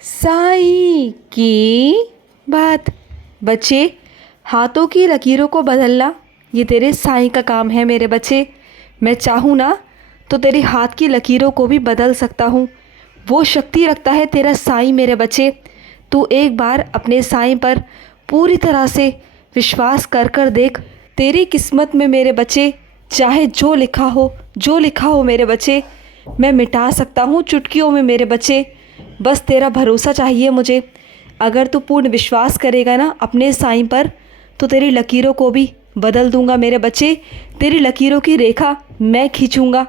साईं की बात। बच्चे, हाथों की लकीरों को बदलना ये तेरे साईं का काम है मेरे बच्चे। मैं चाहूँ ना तो तेरे हाथ की लकीरों को भी बदल सकता हूँ। वो शक्ति रखता है तेरा साईं मेरे बच्चे। तू एक बार अपने साईं पर पूरी तरह से विश्वास कर कर देख। तेरी किस्मत में मेरे बच्चे चाहे जो लिखा हो मेरे बच्चे, मैं मिटा सकता हूँ चुटकियों में मेरे बच्चे। बस तेरा भरोसा चाहिए मुझे। अगर तू पूर्ण विश्वास करेगा ना अपने साईं पर, तो तेरी लकीरों को भी बदल दूंगा मेरे बच्चे। तेरी लकीरों की रेखा मैं खींचूंगा।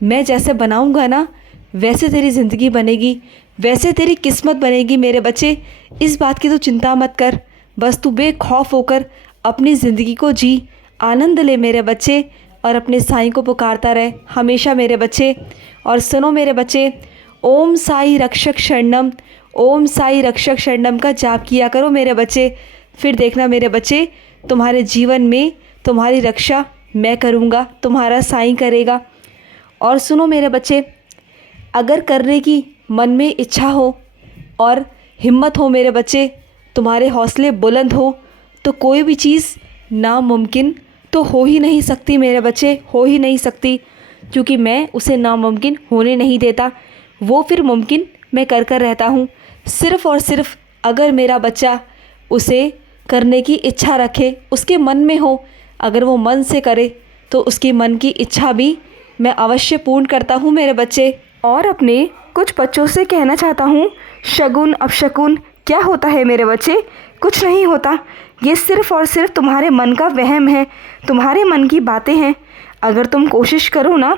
मैं जैसे बनाऊंगा ना वैसे तेरी ज़िंदगी बनेगी, वैसे तेरी किस्मत बनेगी मेरे बच्चे। इस बात की तो चिंता मत कर। बस तू बेखौफ होकर अपनी ज़िंदगी को जी, आनंद ले मेरे बच्चे, और अपने साईं को पुकारता रहे हमेशा मेरे बच्चे। और सुनो मेरे बच्चे, ओम साई रक्षक शरणम, ओम साई रक्षक शरणम का जाप किया करो मेरे बच्चे। फिर देखना मेरे बच्चे, तुम्हारे जीवन में तुम्हारी रक्षा मैं करूँगा, तुम्हारा साईं करेगा। और सुनो मेरे बच्चे, अगर करने की मन में इच्छा हो और हिम्मत हो मेरे बच्चे, तुम्हारे हौसले बुलंद हो, तो कोई भी चीज़ नामुमकिन तो हो ही नहीं सकती मेरे बच्चे, हो ही नहीं सकती। क्योंकि मैं उसे नामुमकिन होने नहीं देता, वो फिर मुमकिन मैं कर कर रहता हूँ। सिर्फ़ और सिर्फ अगर मेरा बच्चा उसे करने की इच्छा रखे, उसके मन में हो, अगर वो मन से करे, तो उसकी मन की इच्छा भी मैं अवश्य पूर्ण करता हूँ मेरे बच्चे। और अपने कुछ बच्चों से कहना चाहता हूँ, शगुन अपशकुन क्या होता है मेरे बच्चे? कुछ नहीं होता। ये सिर्फ़ और सिर्फ तुम्हारे मन का वहम है, तुम्हारे मन की बातें हैं। अगर तुम कोशिश करो ना,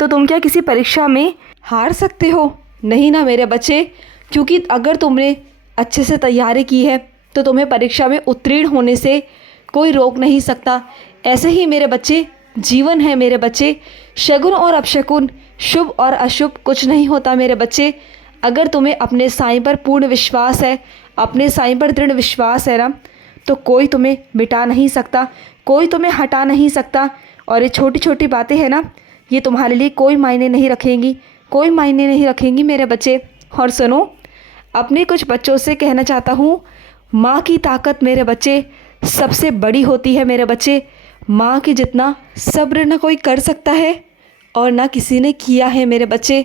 तो तुम क्या किसी परीक्षा में हार सकते हो? नहीं ना मेरे बच्चे, क्योंकि अगर तुमने अच्छे से तैयारी की है तो तुम्हें परीक्षा में उत्तीर्ण होने से कोई रोक नहीं सकता। ऐसे ही मेरे बच्चे जीवन है मेरे बच्चे। शगुन और अपशकुन, शुभ और अशुभ कुछ नहीं होता मेरे बच्चे। अगर तुम्हें अपने साईं पर पूर्ण विश्वास है, अपने साईं पर दृढ़ विश्वास है ना, तो कोई तुम्हें मिटा नहीं सकता, कोई तुम्हें हटा नहीं सकता। और ये छोटी छोटी बातें हैं ना, ये तुम्हारे लिए कोई मायने नहीं रखेंगी, कोई मायने नहीं रखेंगी मेरे बच्चे। और सुनो, अपने कुछ बच्चों से कहना चाहता हूँ, माँ की ताकत मेरे बच्चे सबसे बड़ी होती है मेरे बच्चे। माँ के जितना सब्र न कोई कर सकता है और ना किसी ने किया है मेरे बच्चे।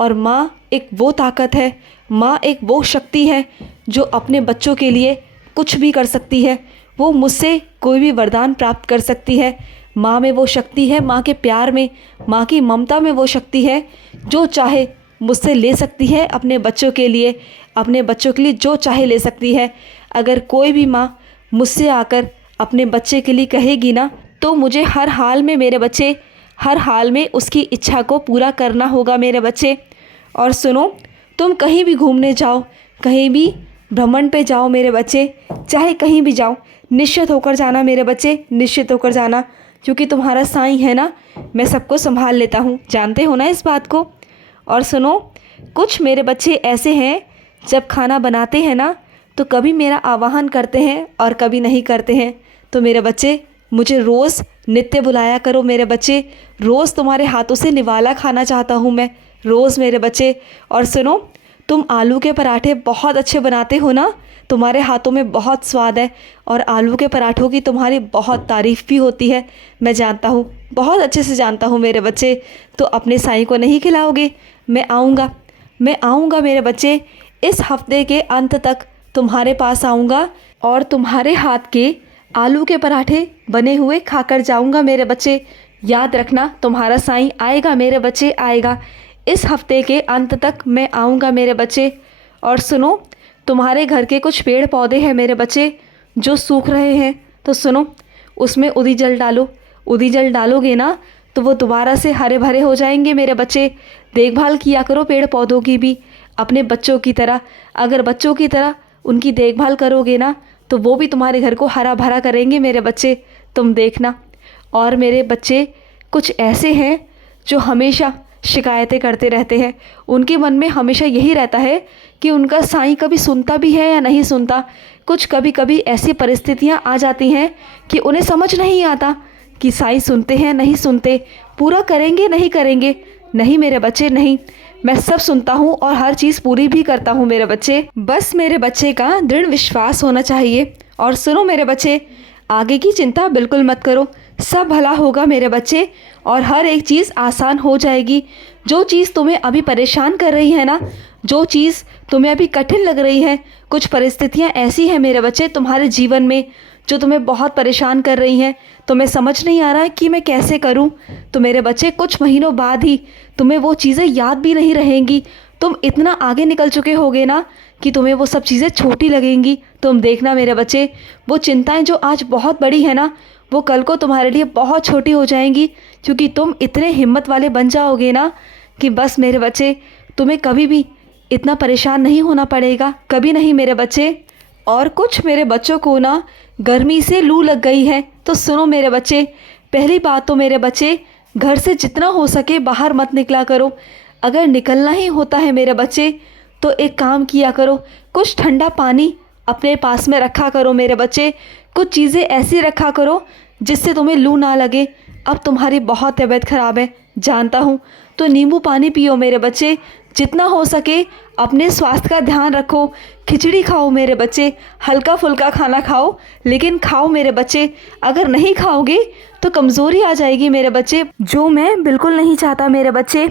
और माँ एक वो ताकत है, माँ एक वो शक्ति है जो अपने बच्चों के लिए कुछ भी कर सकती है। वो मुझसे कोई भी वरदान प्राप्त कर सकती है। माँ में वो शक्ति है, माँ के प्यार में, माँ की ममता में वो शक्ति है। जो चाहे मुझसे ले सकती है अपने बच्चों के लिए, अपने बच्चों के लिए जो चाहे ले सकती है। अगर कोई भी माँ मुझसे आकर अपने बच्चे के लिए कहेगी ना, तो मुझे हर हाल में मेरे बच्चे, हर हाल में उसकी इच्छा को पूरा करना होगा मेरे बच्चे। और सुनो, तुम कहीं भी घूमने जाओ, कहीं भी भ्रमण पे जाओ मेरे बच्चे, चाहे कहीं भी जाओ, निश्चित होकर जाना मेरे बच्चे, निश्चित होकर जाना। क्योंकि तुम्हारा साईं है ना, मैं सबको संभाल लेता हूँ, जानते हो ना इस बात को। और सुनो, कुछ मेरे बच्चे ऐसे हैं, जब खाना बनाते हैं ना, तो कभी मेरा आवाहन करते हैं और कभी नहीं करते हैं। तो मेरे बच्चे, मुझे रोज़ नित्य बुलाया करो मेरे बच्चे। रोज़ तुम्हारे हाथों से निवाला खाना चाहता हूँ मैं, रोज़ मेरे बच्चे। और सुनो, तुम आलू के पराठे बहुत अच्छे बनाते हो ना, तुम्हारे हाथों में बहुत स्वाद है, और आलू के पराठों की तुम्हारी बहुत तारीफ़ भी होती है। मैं जानता हूँ, बहुत अच्छे से जानता हूँ मेरे बच्चे। तो अपने साईं को नहीं खिलाओगे? मैं आऊँगा, मैं आऊँगा मेरे बच्चे। इस हफ्ते के अंत तक तुम्हारे पास आऊँगा और तुम्हारे हाथ के आलू के पराठे बने हुए खाकर जाऊँगा मेरे बच्चे। याद रखना, तुम्हारा साईं आएगा मेरे बच्चे, आएगा। इस हफ्ते के अंत तक मैं आऊँगा मेरे बच्चे। और सुनो, तुम्हारे घर के कुछ पेड़ पौधे हैं मेरे बच्चे जो सूख रहे हैं, तो सुनो, उसमें उदी जल डालो। उदी जल डालोगे ना, तो वो दोबारा से हरे भरे हो जाएंगे मेरे बच्चे। देखभाल किया करो पेड़ पौधों की भी, अपने बच्चों की तरह। अगर बच्चों की तरह उनकी देखभाल करोगे ना, तो वो भी तुम्हारे घर को हरा भरा करेंगे मेरे बच्चे, तुम देखना। और मेरे बच्चे कुछ ऐसे हैं जो हमेशा शिकायतें करते रहते हैं। उनके मन में हमेशा यही रहता है कि उनका साईं कभी सुनता भी है या नहीं सुनता। कुछ कभी कभी ऐसी परिस्थितियां आ जाती हैं कि उन्हें समझ नहीं आता कि साईं सुनते हैं नहीं सुनते, पूरा करेंगे नहीं करेंगे। नहीं मेरे बच्चे, नहीं। मैं सब सुनता हूँ और हर चीज़ पूरी भी करता हूँ मेरे बच्चे। बस मेरे बच्चे का दृढ़ विश्वास होना चाहिए। और सुनो मेरे बच्चे, आगे की चिंता बिल्कुल मत करो, सब भला होगा मेरे बच्चे और हर एक चीज़ आसान हो जाएगी। जो चीज़ तुम्हें अभी परेशान कर रही है ना, जो चीज़ तुम्हें अभी कठिन लग रही है, कुछ परिस्थितियाँ ऐसी हैं मेरे बच्चे तुम्हारे जीवन में जो तुम्हें बहुत परेशान कर रही हैं, तुम्हें समझ नहीं आ रहा है कि मैं कैसे करूं। तो मेरे बच्चे कुछ महीनों बाद ही तुम्हें वो चीज़ें याद भी नहीं रहेंगी। तुम इतना आगे निकल चुके होगे ना कि तुम्हें वो सब चीज़ें छोटी लगेंगी। तुम देखना मेरे बच्चे, वो चिंताएं जो आज बहुत बड़ी है ना, वो कल को तुम्हारे लिए बहुत छोटी हो जाएंगी, क्योंकि तुम इतने हिम्मत वाले बन जाओगे ना कि बस मेरे बच्चे तुम्हें कभी भी इतना परेशान नहीं होना पड़ेगा, कभी नहीं मेरे बच्चे। और कुछ मेरे बच्चों को ना गर्मी से लू लग गई है। तो सुनो मेरे बच्चे, पहली बात तो मेरे बच्चे, घर से जितना हो सके बाहर मत निकला करो। अगर निकलना ही होता है मेरे बच्चे तो एक काम किया करो, कुछ ठंडा पानी अपने पास में रखा करो मेरे बच्चे। कुछ चीज़ें ऐसी रखा करो जिससे तुम्हें लू ना लगे। अब तुम्हारी बहुत तबीयत ख़राब है जानता हूँ, तो नींबू पानी पियो मेरे बच्चे। जितना हो सके अपने स्वास्थ्य का ध्यान रखो। खिचड़ी खाओ मेरे बच्चे, हल्का फुल्का खाना खाओ, लेकिन खाओ मेरे बच्चे। अगर नहीं खाओगे तो कमज़ोरी आ जाएगी मेरे बच्चे, जो मैं बिल्कुल नहीं चाहता मेरे बच्चे।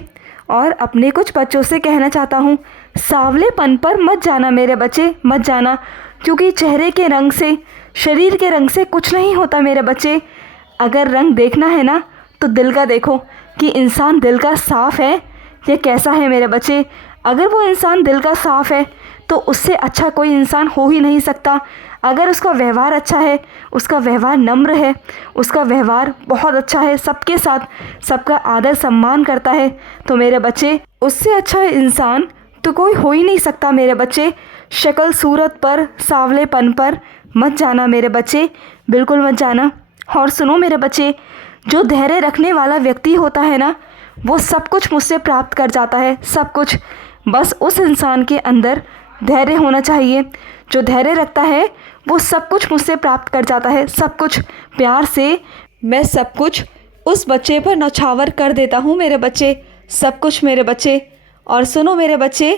और अपने कुछ बच्चों से कहना चाहता हूँ, सांवलेपन पर मत जाना मेरे बच्चे, मत जाना, क्योंकि चेहरे के रंग से, शरीर के रंग से कुछ नहीं होता मेरे बच्चे। अगर रंग देखना है ना तो दिल का देखो कि इंसान दिल का साफ़ है या कैसा है मेरे बच्चे। अगर वो इंसान दिल का साफ़ है तो उससे अच्छा कोई इंसान हो ही नहीं सकता। अगर उसका व्यवहार अच्छा है, उसका व्यवहार नम्र है, उसका व्यवहार बहुत अच्छा है, सबके साथ सबका आदर सम्मान करता है, तो मेरे बच्चे उससे अच्छा इंसान तो कोई हो ही नहीं सकता मेरे बच्चे। शक्ल सूरत पर, सांवलेपन पर मत जाना मेरे बच्चे, बिल्कुल मत जाना। और सुनो मेरे बच्चे, जो धैर्य रखने वाला व्यक्ति होता है ना, वो सब कुछ मुझसे प्राप्त कर जाता है, सब कुछ। बस उस इंसान के अंदर धैर्य होना चाहिए। जो धैर्य रखता है वो सब कुछ मुझसे प्राप्त कर जाता है, सब कुछ। प्यार से मैं सब कुछ उस बच्चे पर नौछावर कर देता हूँ मेरे बच्चे, सब कुछ मेरे बच्चे। और सुनो मेरे बच्चे,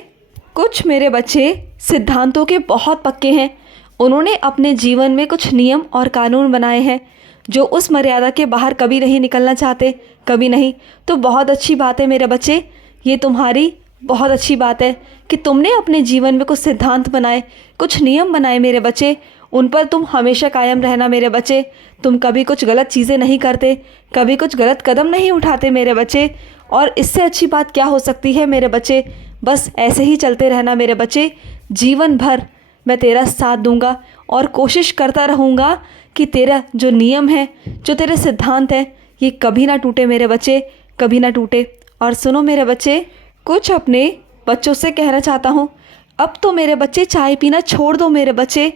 कुछ मेरे बच्चे सिद्धांतों के बहुत पक्के हैं। उन्होंने अपने जीवन में कुछ नियम और कानून बनाए हैं जो उस मर्यादा के बाहर कभी नहीं निकलना चाहते, कभी नहीं। तो बहुत अच्छी बात है मेरे बच्चे, ये तुम्हारी बहुत अच्छी बात है कि तुमने अपने जीवन में कुछ सिद्धांत बनाए, कुछ नियम बनाए मेरे बच्चे। उन पर तुम हमेशा कायम रहना मेरे बच्चे। तुम कभी कुछ गलत चीज़ें नहीं करते, कभी कुछ गलत कदम नहीं उठाते मेरे बच्चे। और इससे अच्छी बात क्या हो सकती है मेरे बच्चे। बस ऐसे ही चलते रहना मेरे बच्चे। जीवन भर मैं तेरा साथ दूंगा और कोशिश करता रहूँगा कि तेरा जो नियम है, जो तेरे सिद्धांत हैं, ये कभी ना टूटे मेरे बच्चे, कभी ना टूटे। और सुनो मेरे बच्चे, कुछ अपने बच्चों से कहना चाहता हूँ, अब तो मेरे बच्चे चाय पीना छोड़ दो मेरे बच्चे।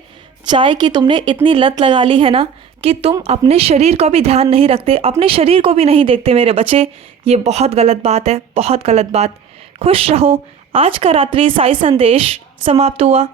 चाय की तुमने इतनी लत लगा ली है ना कि तुम अपने शरीर का भी ध्यान नहीं रखते, अपने शरीर को भी नहीं देखते मेरे बच्चे। ये बहुत गलत बात है, बहुत गलत बात। खुश रहो। आज का रात्रि साई संदेश समाप्त हुआ।